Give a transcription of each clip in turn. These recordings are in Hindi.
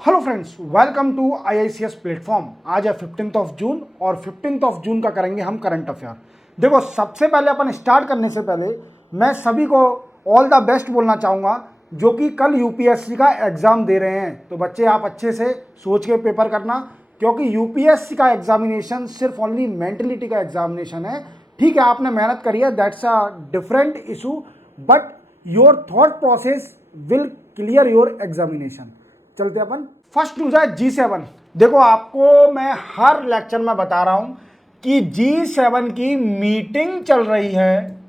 Hello friends, welcome to IICS platform. आज है 15 ऑफ जून और 15 ऑफ जून का करेंगे हम करंट अफेयर। देखो, सबसे पहले अपन स्टार्ट करने से पहले मैं सभी को ऑल द बेस्ट बोलना चाहूँगा जो कि कल यूपीएससी का एग्ज़ाम दे रहे हैं। तो बच्चे, आप अच्छे से सोच के पेपर करना, क्योंकि यूपीएससी का एग्जामिनेशन सिर्फ ओनली मेंटलिटी का एग्जामिनेशन है। ठीक है, आपने मेहनत करी है, that's a different issue, but your thought process will clear your examination. चलते अपन। फर्स्ट न्यूज है G7। देखो, आपको मैं हर लेक्चर में बता रहा हूं कि G7 की मीटिंग चल रही है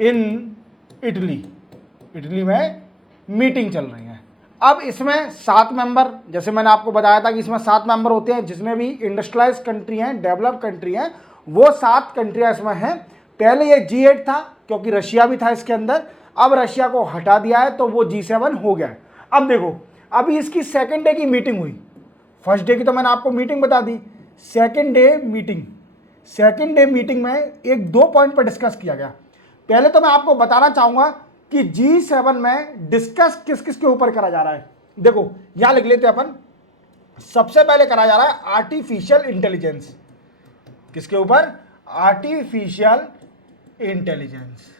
इन इटली में मीटिंग चल रही है। अब इसमें 7 मेंबर, जैसे मैंने आपको बताया था कि इसमें 7 मेंबर होते हैं, जिसमें भी इंडस्ट्रियलाइज कंट्री हैं, डेवलप कंट्री हैं, वो 7 कंट्रियां इसमें हैं। पहले ये G8 था क्योंकि रशिया भी था इसके अंदर, अब रशिया को हटा दिया है तो वो G7 हो गया है। अब देखो, अभी इसकी सेकेंड डे की मीटिंग हुई। फर्स्ट डे की तो मैंने आपको मीटिंग बता दी, सेकेंड डे मीटिंग में एक दो पॉइंट पर डिस्कस किया गया। पहले तो मैं आपको बताना चाहूंगा कि G7 में डिस्कस किस किस के ऊपर करा जा रहा है। देखो, यहां लिख लेते हैं अपन। सबसे पहले करा जा रहा है आर्टिफिशियल इंटेलिजेंस। किसके ऊपर? Artificial intelligence.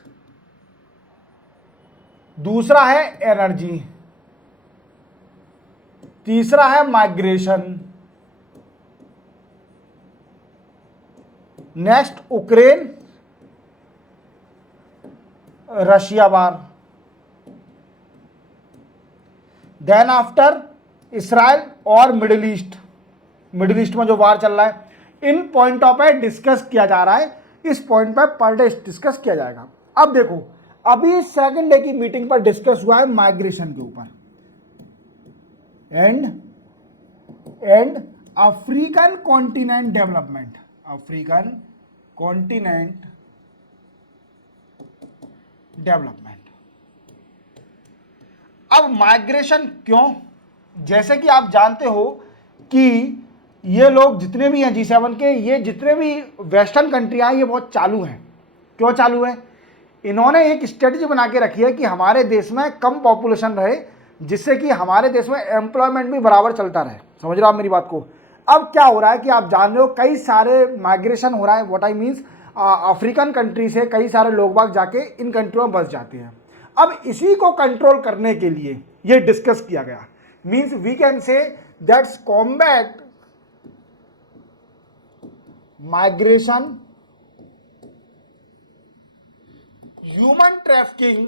दूसरा है एनर्जी, तीसरा है माइग्रेशन, नेक्स्ट यूक्रेन रशिया वार, देन आफ्टर इसराइल और मिडिल ईस्ट में जो वार चल रहा है, इन पॉइंटों पे डिस्कस किया जा रहा है। इस पॉइंट पे पर डे डिस्कस किया जाएगा। अब देखो, अभी सेकंड डे की मीटिंग पर डिस्कस हुआ है माइग्रेशन के ऊपर and African continent development. African continent development. अब माइग्रेशन क्यों? जैसे कि आप जानते हो कि ये लोग जितने भी हैं G7 के, ये जितने भी वेस्टर्न कंट्री हैं, ये बहुत चालू हैं। क्यों चालू है? इन्होंने एक स्ट्रेटजी बना के रखी है कि हमारे देश में कम पॉपुलेशन रहे, जिससे कि हमारे देश में एम्प्लॉयमेंट भी बराबर चलता रहे। समझ रहे हो आप मेरी बात को? अब क्या हो रहा है कि आप जान रहे हो, कई सारे माइग्रेशन हो रहा है। What I means, African country से कई सारे लोग बाग जाके इन कंट्रियों में बस जाते हैं। अब इसी को कंट्रोल करने के लिए ये डिस्कस किया गया। Means we can say that's combat migration, human trafficking,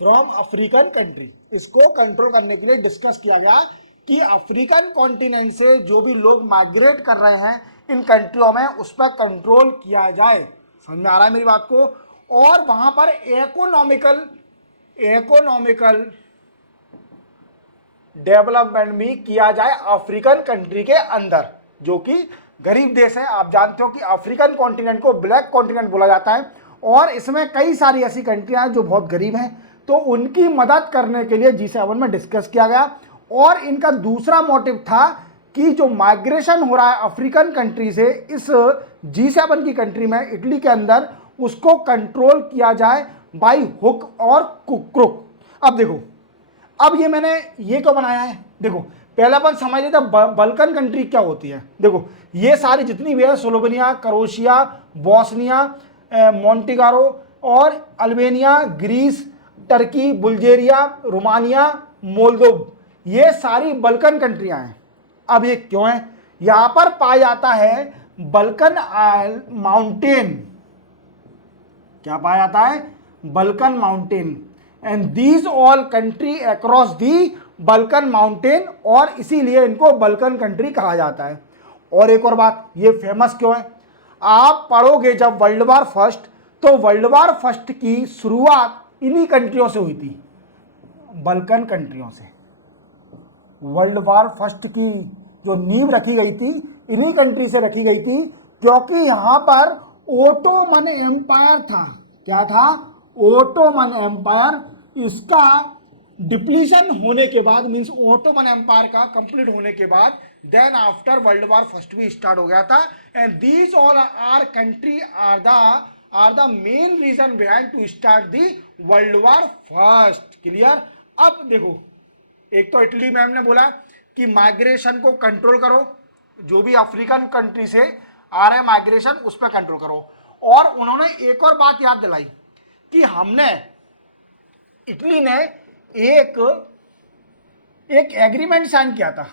from African country. इसको कंट्रोल करने के लिए डिस्कस किया गया कि अफ्रीकन कॉन्टिनेंट से जो भी लोग माइग्रेट कर रहे हैं इन कंट्रियों में, उस पर कंट्रोल किया जाए। समझ में आ रहा है मेरी बात को? और वहां पर इकोनॉमिकल डेवलपमेंट भी किया जाए अफ्रीकन कंट्री के अंदर, जो कि गरीब देश है। आप जानते हो कि अफ्रीकन कॉन्टिनेंट को ब्लैक कॉन्टिनेंट बोला जाता है, और इसमें कई सारी ऐसी कंट्रियां हैं जो बहुत गरीब हैं, तो उनकी मदद करने के लिए G7 में डिस्कस किया गया। और इनका दूसरा मोटिव था कि जो माइग्रेशन हो रहा है अफ्रीकन कंट्री से इस G7 की कंट्री में, इटली के अंदर, उसको कंट्रोल किया जाए बाय हुक और क्रुक। अब देखो, अब ये मैंने ये क्यों बनाया है? देखो, पहला अपन समझ लेते हैं बल्कन कंट्री क्या होती है। देखो, ये सारी जितनी भी है, स्लोवेनिया, क्रोएशिया, बोस्निया, मोंटेगारो और Albania, Greece, Turkey, Bulgaria, Romania, Moldova, ये सारी बल्कन कंट्रियां हैं। अब ये क्यों है? यहां पर पाया जाता है बल्कन माउंटेन। क्या पाया जाता है? Balkan mountain. And these all country across the Balkan mountain, और इसीलिए इनको बल्कन कंट्री कहा जाता है। और एक और बात, ये फेमस क्यों है? आप पढ़ोगे जब वर्ल्ड वार फर्स्ट, तो वर्ल्ड वार फर्स्ट की शुरुआत इन्हीं कंट्रियों से हुई थी, बल्कन कंट्रियों से। वर्ल्ड वार फर्स्ट की जो नींव रखी गई थी, इन्हीं कंट्री से रखी गई थी, क्योंकि यहां पर ओटोमन एम्पायर था। क्या था? Ottoman empire. इसका डिप्लीशन होने के बाद, मींस ओटोमन एम्पायर का कंप्लीट होने के बाद, then after world war first भी स्टार्ट हो गया था। And these all are country are the are the main reason behind to start the world war first. Clear. अब देखो, एक तो इटली में हमने बोला कि माइग्रेशन को कंट्रोल करो, जो भी अफ्रीकन कंट्री से आ रहे माइग्रेशन उस पर कंट्रोल करो। और उन्होंने एक और बात याद दिलाई कि हमने, इटली ने एक एग्रीमेंट साइन किया था,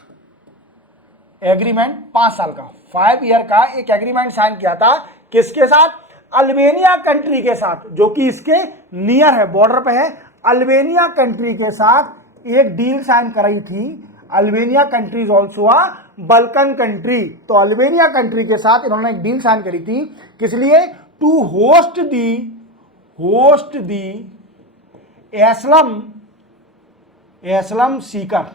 एग्रीमेंट 5 साल का, 5 ईयर का एक एग्रीमेंट साइन किया था। किसके साथ? अल्बानिया कंट्री के साथ, जो कि इसके नियर है, बॉर्डर पे है। अल्बानिया कंट्री के साथ एक डील साइन कराई थी। Albania country is also a Balkan country. तो अल्बानिया कंट्री के साथ इन्होंने एक डील साइन करी थी, किस लिए? टू होस्ट दी एस्लम सीकर।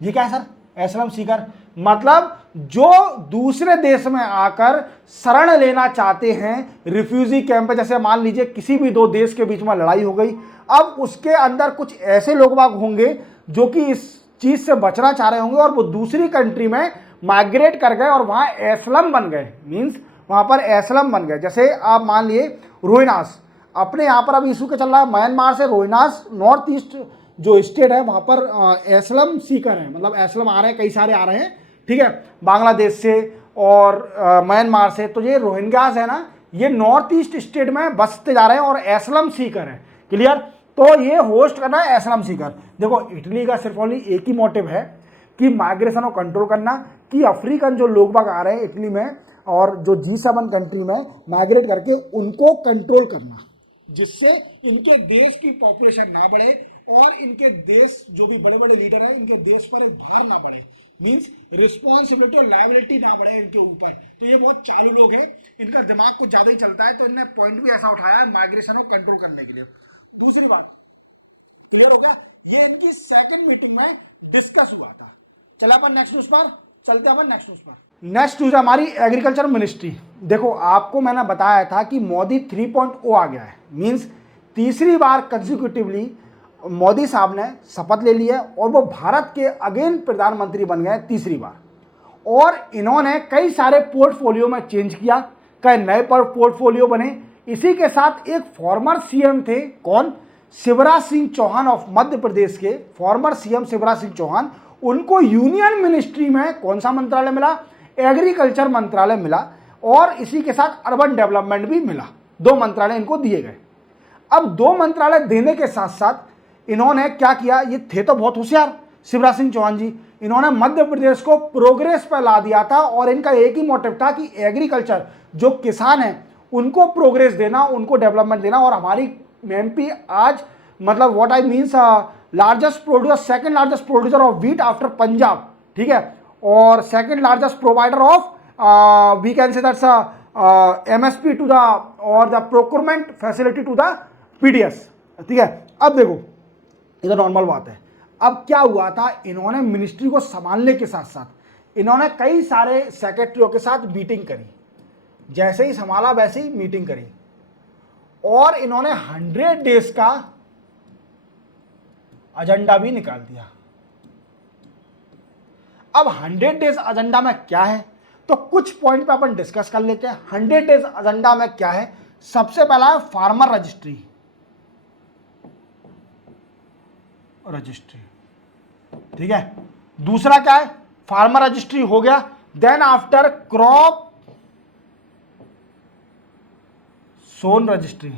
ये क्या है सर? एस्लम सीकर मतलब जो दूसरे देश में आकर शरण लेना चाहते हैं, रिफ्यूजी कैंप पे। जैसे मान लीजिए किसी भी दो देश के बीच में लड़ाई हो गई, अब उसके अंदर कुछ ऐसे लोग बाग होंगे जो कि इस चीज से बचना चाह रहे होंगे और वो दूसरी कंट्री में माइग्रेट कर गए और वहां एस्लम बन गए, मीन्स वहां पर एस्लम बन गए। जैसे आप मान लिए रोहिनास, अपने यहाँ पर अब इशू के चल रहा है, म्यांमार से रोहिनास नॉर्थ ईस्ट जो स्टेट है वहां पर एस्लम सीकर है, मतलब एस्लम आ रहे हैं, कई सारे आ रहे हैं, ठीक है, बांग्लादेश से और म्यांमार से। तो ये रोहिंग्यास है ना, ये नॉर्थ ईस्ट स्टेट में बसते जा रहे हैं और एस्लम सीकर है। क्लियर। तो ये होस्ट करना है एस्लम सीकर। देखो, इटली का सिर्फ ओनली एक ही मोटिव है कि माइग्रेशन को कंट्रोल करना, कि अफ्रीकन जो लोग बाग आ रहे हैं इटली में और जो G7 कंट्री में माइग्रेट करके उनको कंट्रोल करना, जिससे इनके देश की पॉपुलेशन ना बढ़े और इनके देश जो भी बड़े बड़े लीडर हैं इनके देश पर एक भार ना बढ़े, मींस रिस्पॉन्सिबिलिटी और लायबिलिटी ना बढ़े इनके ऊपर। तो ये बहुत चालू लोग हैं, इनका दिमाग कुछ ज्यादा ही चलता है, तो इन्होंने पॉइंट भी ऐसा उठाया है माइग्रेशन को कंट्रोल करने के लिए। दूसरी बात, क्लियर हो गया? ये इनकी सेकंड मीटिंग में डिस्कस हुआ था। चला अपन नेक्स्ट न्यूज पर चलते हैं। अपन नेक्स्ट न्यूज पर, नेक्स्ट न्यूज हमारी एग्रीकल्चर मिनिस्ट्री। देखो, आपको मैंने बताया था कि मोदी 3.0 आ गया है, मींस तीसरी बार कंसेक्यूटिवली मोदी साहब ने शपथ ले ली है और वो भारत के अगेन प्रधानमंत्री बन गए तीसरी बार। और इन्होंने कई सारे पोर्टफोलियो में चेंज किया, कई नए पोर्टफोलियो बने। इसी के साथ एक फॉर्मर सीएम थे, कौन? शिवराज सिंह चौहान ऑफ मध्य प्रदेश के फॉर्मर सीएम शिवराज सिंह चौहान, उनको यूनियन मिनिस्ट्री में कौन सा मंत्रालय मिला? एग्रीकल्चर मंत्रालय मिला। और इसी के साथ अर्बन डेवलपमेंट भी मिला। 2 मंत्रालय इनको दिए गए। अब 2 मंत्रालय देने के साथ साथ इन्होंने क्या किया? ये थे तो बहुत होशियार शिवराज सिंह चौहान जी, इन्होंने मध्य प्रदेश को प्रोग्रेस पर ला दिया था। और इनका एक ही मोटिव था कि एग्रीकल्चर, जो किसान हैं उनको प्रोग्रेस देना, उनको डेवलपमेंट देना। और हमारी एमपी आज, मतलब what I means, largest producer, second largest producer of wheat after Punjab, ठीक है, और second largest provider of we can say that's MSP to the और the procurement facility to the PDS, ठीक है। अब देखो, ये तो नॉर्मल बात है। अब क्या हुआ था, इन्होंने मिनिस्ट्री को संभालने के साथ साथ इन्होंने कई सारे सेक्रेटरियों के साथ मीटिंग करी, जैसे ही संभाला वैसे ही मीटिंग करी, और इन्होंने 100 डेज का एजेंडा भी निकाल दिया। अब 100 डेज एजेंडा में क्या है, तो कुछ पॉइंट पे अपन डिस्कस कर लेते हैं। 100 डेज एजेंडा में क्या है? सबसे पहला है फार्मर रजिस्ट्री, ठीक है। दूसरा क्या है? फार्मर रजिस्ट्री हो गया। देन आफ्टर क्रॉप सोन रजिस्ट्री।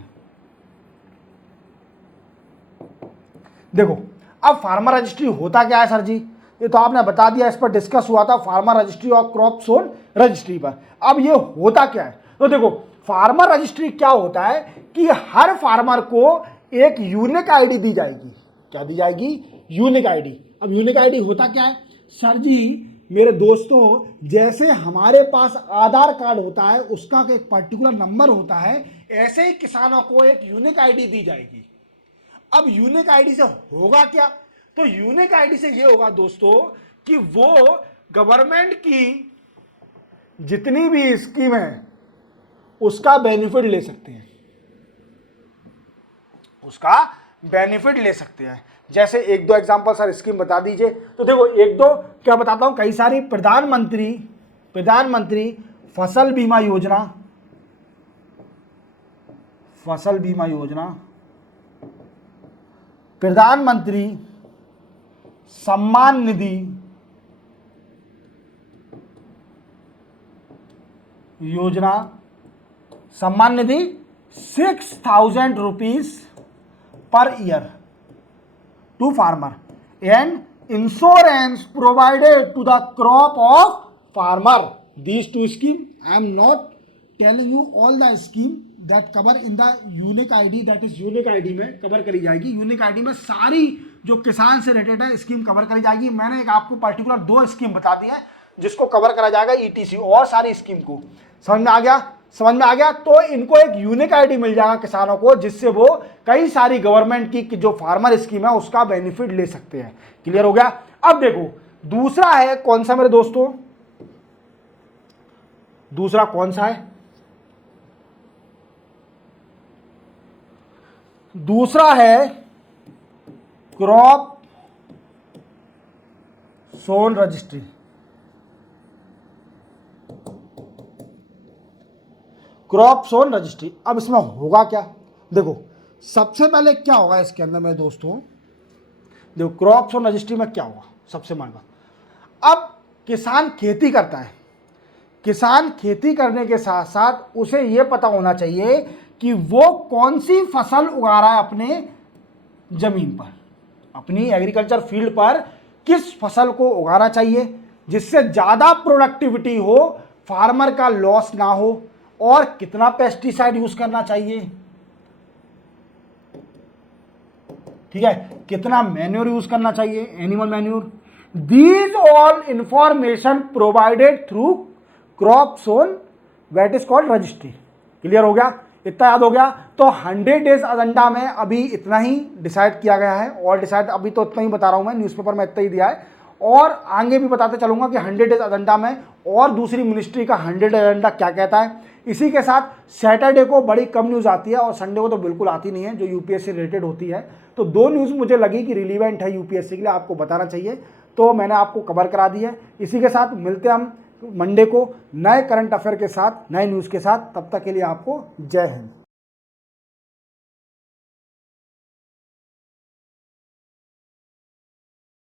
देखो, अब फार्मर रजिस्ट्री होता क्या है सर जी? ये तो आपने बता दिया, इस पर डिस्कस हुआ था फार्मर रजिस्ट्री और क्रॉप सोन रजिस्ट्री पर। अब ये होता क्या है? तो देखो, फार्मर रजिस्ट्री क्या होता है कि हर फार्मर को एक यूनिक आईडी दी जाएगी। क्या दी जाएगी? Unique ID. अब यूनिक आईडी होता क्या है सर जी? मेरे दोस्तों, जैसे हमारे पास आधार कार्ड होता है, उसका एक पर्टिकुलर नंबर होता है, ऐसे ही किसानों को एक यूनिक आईडी दी जाएगी। अब यूनिक आईडी से होगा क्या? तो यूनिक आईडी से ये होगा दोस्तों कि वो गवर्नमेंट की जितनी भी स्कीम है उसका बेनिफिट ले सकते हैं, उसका बेनिफिट ले सकते हैं। जैसे 1-2 एग्जांपल सर स्कीम बता दीजिए। तो देखो, 1-2 क्या बताता हूं, कई सारी प्रधानमंत्री फसल बीमा योजना, फसल बीमा योजना, प्रधानमंत्री सम्मान निधि योजना, सम्मान निधि 6,000 rupees per year to farmer and insurance provided to the crop of farmer. These two scheme, I am not telling you all the scheme that cover in the unique ID, that is unique ID में कवर करी जाएगी. यूनिक आईडी में सारी जो किसान से रिलेटेड है स्कीम कवर करी जाएगी. मैंने एक आपको पर्टिकुलर 2 स्कीम बता दी है जिसको कवर करा जाएगा ईटीसी, और सारी स्कीम को समझ में आ गया. समझ में आ गया. तो इनको एक यूनिक आईडी मिल जाएगा किसानों को, जिससे वो कई सारी गवर्नमेंट की जो फार्मर स्कीम है उसका बेनिफिट ले सकते हैं. क्लियर हो गया. अब देखो दूसरा है कौन सा मेरे दोस्तों, दूसरा कौन सा है, दूसरा है क्रॉप सोन रजिस्ट्री. क्रॉप सोन रजिस्ट्री. अब इसमें होगा क्या, देखो सबसे पहले क्या होगा इसके अंदर मेरे दोस्तों, देखो क्रॉप सोन रजिस्ट्री में क्या होगा. सबसे बड़ी बात, अब किसान खेती करता है, किसान खेती करने के साथ साथ उसे यह पता होना चाहिए कि वो कौन सी फसल उगा रहा है अपने जमीन पर, अपनी एग्रीकल्चर फील्ड पर किस फसल को उगाना चाहिए जिससे ज़्यादा प्रोडक्टिविटी हो, फार्मर का लॉस ना हो, और कितना पेस्टिसाइड यूज करना चाहिए, ठीक है, कितना मैन्योर यूज करना चाहिए, animal manure. These all information provided through crop sown that is called registry. Clear हो गया. इतना याद हो गया. तो 100 डेज एजेंडा में अभी इतना ही डिसाइड किया गया है, और डिसाइड अभी तो इतना ही बता रहा हूं मैं, न्यूज़पेपर में इतना ही दिया है, और आगे भी बताते चलूंगा कि 100 डेज एजेंडा में और दूसरी मिनिस्ट्री का 100 डेज एजेंडा क्या कहता है. इसी के साथ सैटरडे को बड़ी कम न्यूज़ आती है और संडे को तो बिल्कुल आती नहीं है जो यूपीएससी रिलेटेड होती है. तो 2 न्यूज़ मुझे लगी कि रिलीवेंट है यूपीएससी के लिए, आपको बताना चाहिए, तो मैंने आपको कवर करा दी है. इसी के साथ मिलते हैं हम मंडे को नए करंट अफेयर के साथ, नए न्यूज़ के साथ. तब तक के लिए आपको जय हिंद.